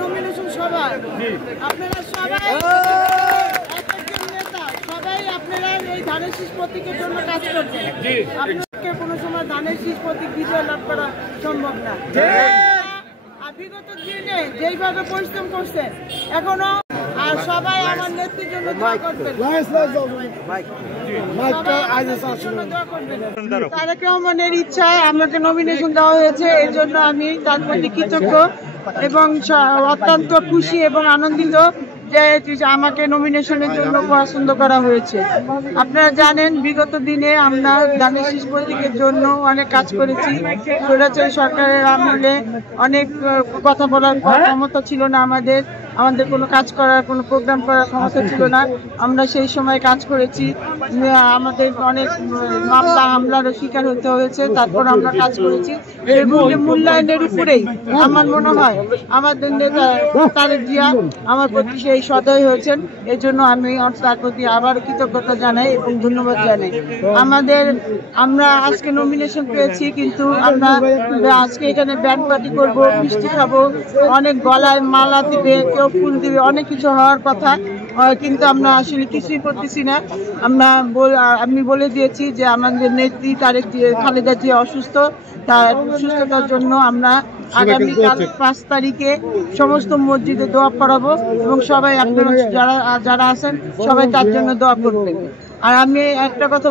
Nomination সভা আপনারা সবাই নেতা সবাই আপনারা এই ধানের শীষ প্রতীকের জন্য কাজ করছেন। আপনাকে কোনো সময় ধানের শীষ প্রতীক বিজয় লাভ করা সম্ভব না। বিগত দিনে যেইভাবে পরিশ্রম করছে এখনো আর সবাই আমার নেত্রীর জন্য দোয়া করবেন। তারেক রহমানের ইচ্ছায় আমাকে নমিনেশন দেওয়া হয়েছে, এর জন্য আমি তার প্রতি কৃতজ্ঞ এবং অত্যন্ত খুশি এবং আনন্দিত যে আমাকে নমিনেশনের জন্য পছন্দ করা হয়েছে। আপনারা জানেন বিগত দিনে আমরা ধানের শীষ প্রতীকের জন্য অনেক কাজ করেছি। স্বৈরাচারী সরকারের আমলে অনেক কথা বলার ক্ষমতা ছিল না, আমাদের কোনো কাজ করার কোনো প্রোগ্রাম করার ক্ষমতা ছিল না। আমরা সেই সময় কাজ করেছি, আমাদের অনেক মামলা হামলারও শিকার হতে হয়েছে, তারপর আমরা কাজ করেছি। এগুলি মূল্যায়নের উপরেই আমার মনে হয় আমাদের নেতা তারেক জিয়া আমার প্রতি সেই সদয় হয়েছেন। এই জন্য আমি তার প্রতি আবার কৃতজ্ঞতা জানাই এবং ধন্যবাদ জানাই। আমরা আজকে নমিনেশন পেয়েছি, কিন্তু আমরা আজকে এখানে ব্যান্ড পার্টি করবো, মিষ্টি খাবো, অনেক গলায় মালা দিবে, কেউ ফুল দিবে, অনেক কিছু হওয়ার কথা, কিন্তু আমরা আসলে কিছুই করতেছি না। আমি বলে দিয়েছি যে আমাদের নেত্রী খালেদা জিয়া অসুস্থ, তার সুস্থতার জন্য আমরা আগামীকাল 5 তারিখে সমস্ত মসজিদে দোয়া পড়াবো এবং সবাই আপনারা যারা আছেন সবাই তার জন্য দোয়া করবেন। আর আমি একটা কথা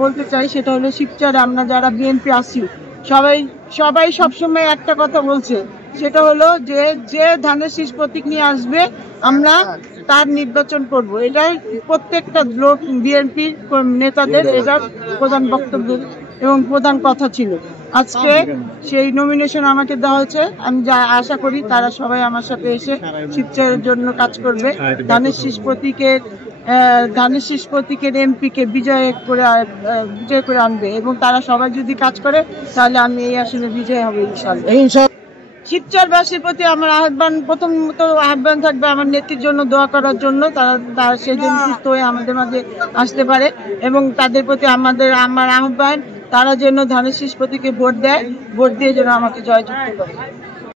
বলতে চাই, সেটা হলো শিবচরে আমরা যারা বিএনপি আছি সবাই সবসময় একটা কথা বলছে, সেটা হলো যে ধানের শীষ প্রতীক নিয়ে আসবে আমরা তার নির্বাচন করব। এটাই প্রত্যেকটা লোক বিএনপির নেতাদের এটা প্রধান বক্তব্য এবং প্রধান কথা ছিল। আজকে সেই নমিনেশন আমাকে দেওয়া হয়েছে, আমি আশা করি তারা সবাই আমার সাথে এসে শিবচরের জন্য কাজ করবে, ধানের শীষ প্রতীকের এমপিকে বিজয় করে আনবে এবং তারা সবাই যদি কাজ করে তাহলে আমি এই আসনে বিজয় হবে ইনশাআল্লাহ। শিবচরবাসীর প্রতি আমার প্রথমত আহ্বান থাকবে আমার নেত্রীর জন্য দোয়া করার জন্য, তারা সেজন্য সুস্থ হয়ে আমাদের মাঝে আসতে পারে এবং তাদের প্রতি আমার আহ্বান তারা যেন ধানের শীষ প্রতীকে ভোট দিয়ে যেন আমাকে জয়যুক্ত করে।